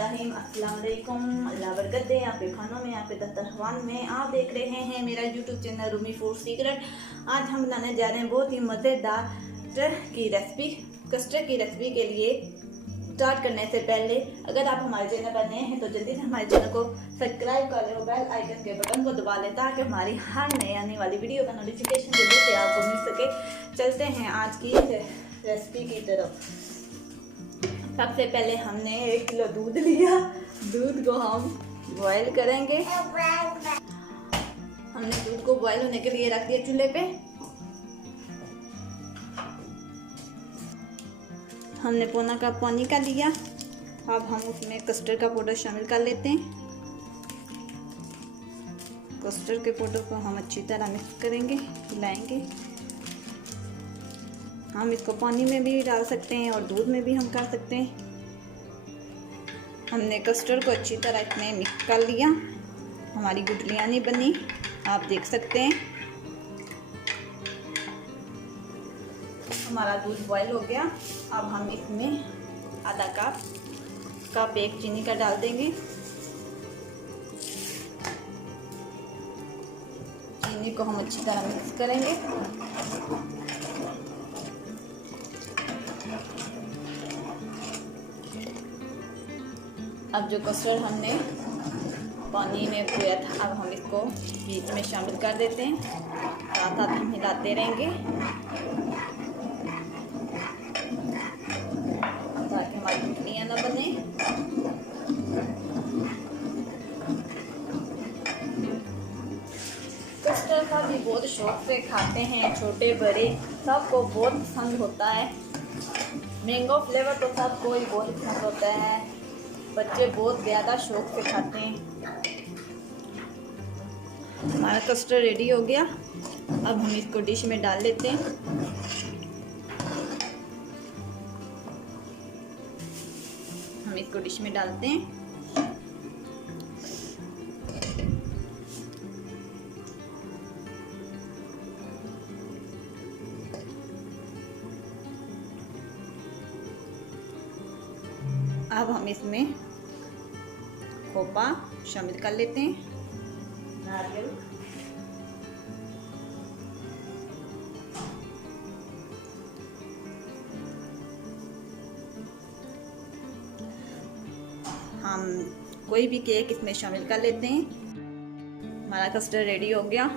बिस्मिल्लाहिर्रहमानिर्रहीम। अस्सलाम वालेकुम। अल्लाह बरकत दे आपके खानों में, आपके दस्तरखान में। आप देख रहे हैं मेरा YouTube channel Rumi food secret. आज हम बनाने जा रहे हैं बहुत ही मज़ेदार की रेसिपी। कस्टर्ड की रेसिपी के लिए स्टार्ट करने से पहले अगर आप हमारे चैनल पर नए हैं तो जल्दी से हमारे चैनल को सब्सक्राइब कर लें और बेल आइकन के बटन को दबा लें ताकि हमारी हर नई आने वाली वीडियो का नोटिफिकेशन जल्दी से आपको मिल सके। चलते हैं आज की रेसिपी की तरफ। सबसे पहले हमने 1 किलो दूध लिया। दूध को हम बॉयल करेंगे। हमने दूध को बॉयल होने के लिए रख दिया चूल्हे पे। हमने पौना कप पानी का लिया। अब हम उसमें कस्टर्ड का पाउडर शामिल कर लेते हैं। कस्टर्ड के पाउडर को हम अच्छी तरह मिक्स करेंगे, मिलाएंगे। हम इसको पानी में भी डाल सकते हैं और दूध में भी हम कर सकते हैं। हमने कस्टर्ड को अच्छी तरह इसमें मिक्स कर लिया। हमारी गुठलियाँ नहीं बनी, आप देख सकते हैं। हमारा दूध बॉयल हो गया। अब हम इसमें आधा कप एक चीनी का डाल देंगे। चीनी को हम अच्छी तरह मिक्स करेंगे। अब जो कस्टर्ड हमने पानी में बोया था, अब हम इसको बीच में शामिल कर देते हैं। साथ साथ हम हिलाते रहेंगे ताकि हमारी गुठलियाँ ना बने। कस्टर्ड का भी बहुत शौक से खाते हैं, छोटे बड़े सबको बहुत पसंद होता है। मैंगो फ्लेवर तो सबको ही बहुत पसंद होता है, बच्चे बहुत ज़्यादा शौक से खाते हैं। हमारा कस्टर्ड रेडी हो गया। अब हम इसको डिश में डाल लेते हैं। हम इसको डिश में डालते हैं। अब हम इसमें खोपा शामिल कर लेते हैं, नारियल, हम कोई भी केक इसमें शामिल कर लेते हैं। हमारा कस्टर्ड रेडी हो गया।